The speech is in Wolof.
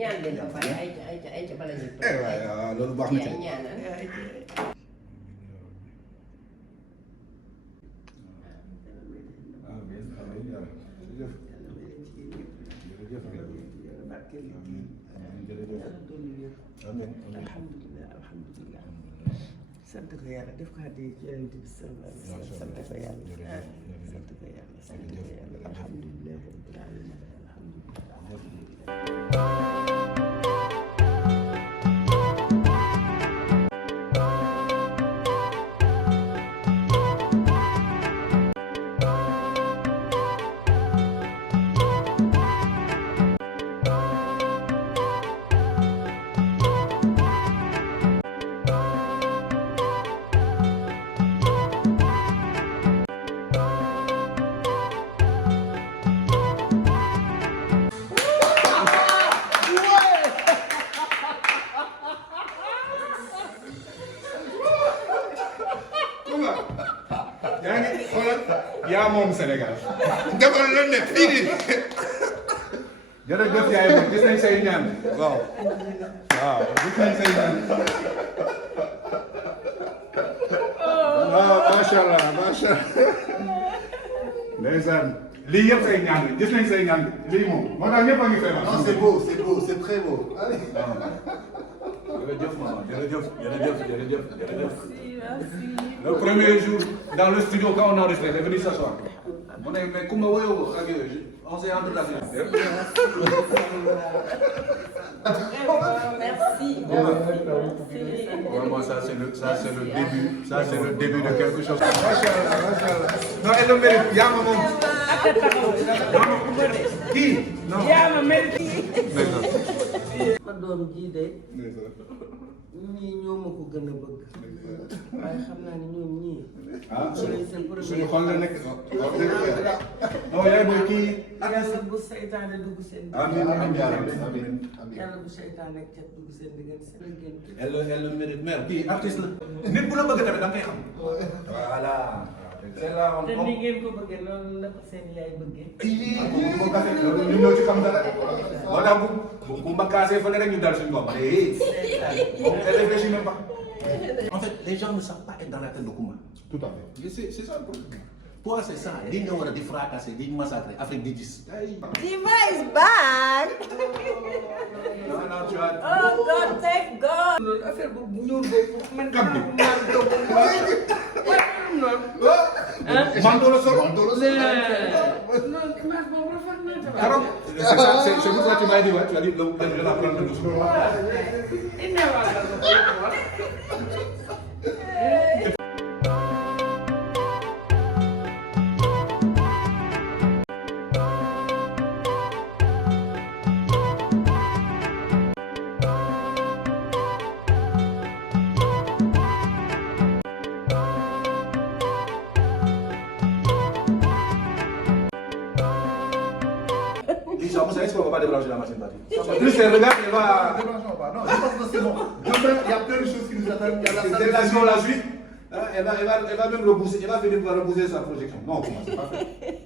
ñaan leen ba pare ay ca bala ñu. waaw loolu baax na ci. ñaanal. alhamdulilah sant ko yàlla def ko addi ci yonent bi sallallahu alayhi wa sallam sant ko yàlla sant ko yàlla sant ko yàlla alhamdulilah rabbil alamin yaa ngi xoolal yaa moom Sénégal defal la ne fii nii jërëjëf yaay moom gis nañ say ñaan waaw waaw gis nañ say ñaan waaw macha allah ndeysaan lii yëpp say ñaan la gis nañ say ñaan lii moom moo tax ñëpp a ngi feebar. Non, c'est beau, c'est très beau. Allez. jërëjëf maman jërëjëf. Le premier jour dans le studio quand on a enregistré, il est venu s'asseoir. On est mais comment on s'est entretenu. Merci. Vraiment ça c'est le début de quelque chose. Machallah. Non, elle le mérite. Yaa ma moom. Kii non. yaa ma mel ma doom ji de ñii ñoo ma ko gën a bëgg waaye xam naa ne ñoom ñii suñu xol la nekk. non yaay mooy kii. yàlla bu seytaane dugg seen amiin yàlla bu seytaane cat dugg seen diggante elle le mérite mère kii artiste la. nit bu la bëgg tamit da nga koy xam. voilà. c'est là te ni ngeen ko bëggee noonu la ko seen yaay bëggee. ñu ñëw ci xam dara. moo tax bu mbakkaasee fële rek ñu dal suñu bopp. on réfléchit même pas. En fait, les gens ne savent pas être dans la tête de Coumba. Tout à fait. C'est ça le problème. Toi, c'est ça. Li nga war a di fracasser, di massacrer Afrique di gis. Diva is back. Non, tu as. Oh God, thank God. loolu affaire bu ñuul boobu man Kam bi. Manteau le sol. non image boobu rafet na tamit. Alors, c'est pourquoi tu m'as dit, ouais, tu as dit, je vais la prendre doucement. Lisa, vous savez ce qu'on va pas débrancher la machine batterie. Plus elle regarde, elle va. Débranchons pas. Non, je pense que c'est bon. Demain, il y a plein de choses qui nous attendent. Il y a la C'est la suite. Elle va même repousser, elle va venir repousser sa projection. Non, comment c'est pas fait.